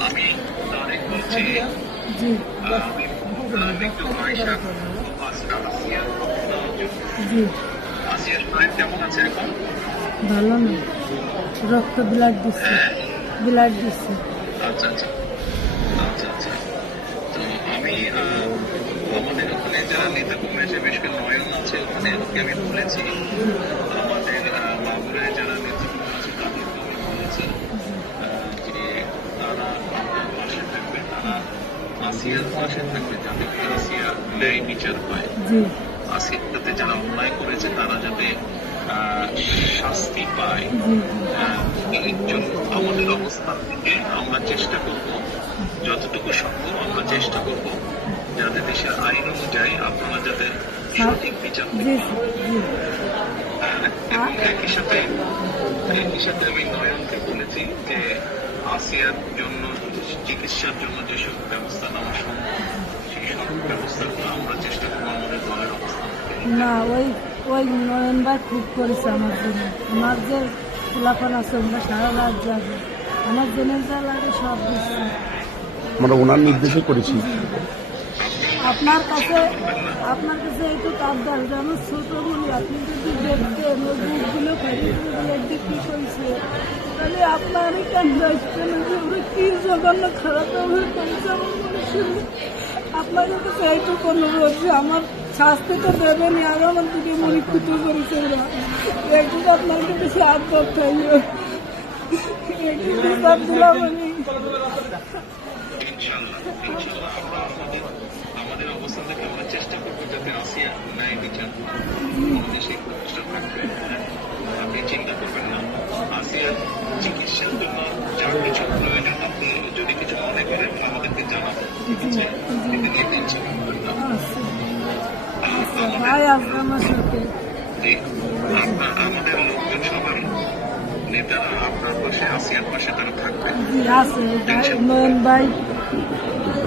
আমি আমি একটু কেমন আছে ভালো না রক্ত ব্লাড দিচ্ছে ব্লাড দিচ্ছে আচ্ছা আচ্ছা আচ্ছা আচ্ছা তো আমি আমাদের ওখানে যারা নেতা কর্মী আছে বেশ নয়ন আছে ওখানে আমি বলেছি আসিয়ার পাশে থাকবে যাতে করে ন্যায় বিচার পায় আসিয়ার যারা অন্যায় করেছে তারা যাতে শাস্তি পায়। এর জন্য আমাদের অবস্থান থেকে আমরা চেষ্টা করব যতটুকু সম্ভব আমরা চেষ্টা করব যাতে দেশের আইন অনুযায়ী আপনারা যাতে সঠিক বিচার পেতে এবং একই সাথে একই সাথে আমি নয়নকে বলেছি যে আসিয়ার জন্য চিকিৎসার জন্য যেসব ব্যবস্থা নেওয়া সম্ভব সেই সব ব্যবস্থাগুলো আমরা চেষ্টা করব আমাদের দলের অবস্থান না ওই ওই নয়ন ভাই খুব করেছে আমার জন্য। আমার যে ফুলাফান আছে ওরা সারা রাত যাবে। আমার জন্য যা লাগে সব দিচ্ছে। আমরা ওনার নির্দেশে করেছি। আপনার কাছে আপনার কাছে একটু আবদার যে আমার ছোট বলি, আপনি যদি দেখতেন ওই বুকগুলো বিক্রি করছে? তাহলে আপনারই কেন আসছে না যে ওরা কি জঘন্য খারাপ ব্যবহার করেছে আমার মানুষের আপনার কাছে এইটুকু অনুরোধ যে আমার শাস্তি তো দেবেনি আর আমার দিকে মরিক্ষুত করেছে ওরা। একটু আপনার কাছে আবদার থাকবে একটু দিলাম ইনশাল্লাহ ইনশাল্লাহ আমরা আমাদের আমাদের অবস্থান থেকে আমরা চেষ্টা করব যাতে আসিয়া ন্যায় বিচার আমাদের সেই প্রচেষ্টা থাকবে আপনি চিন্তা করবেন না আসিয়ার চিকিৎসার জন্য যা কিছু প্রয়োজন আপনি যদি কিছু মনে করেন আমাদেরকে ঠিক আছে নিয়ে টেনশন করবেন না আপনার আমাদের লোকজন সবাই নেতারা আপনার পাশে আসিয়ার পাশে তারা থাকবে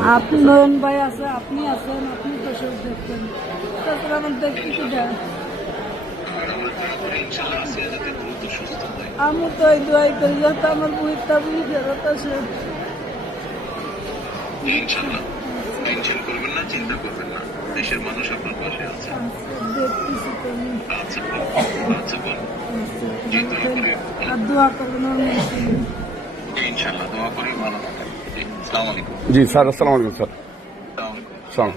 আপনি নয়ন ভাই আছে আপনি আছেন আপনি তো সব দেখতেন তারপরে আমার দেখতে কি দেয় আমি তো এই দোয়াই করি যাতে আমার বইটা বুঝি ফেরত আসে। টেনশন করবেন না চিন্তা করবেন না দেশের মানুষ আপনার পাশে আছে দেখতেছি তো আমি বল জি দোয়া করি আর দোয়া করবেন ইনশাল্লাহ দোয়া করি ভালো থাকেন জি আসসালামু আলাইকুম। জি স্যার আসসালামু আলাইকুম স্যার। আসসালামু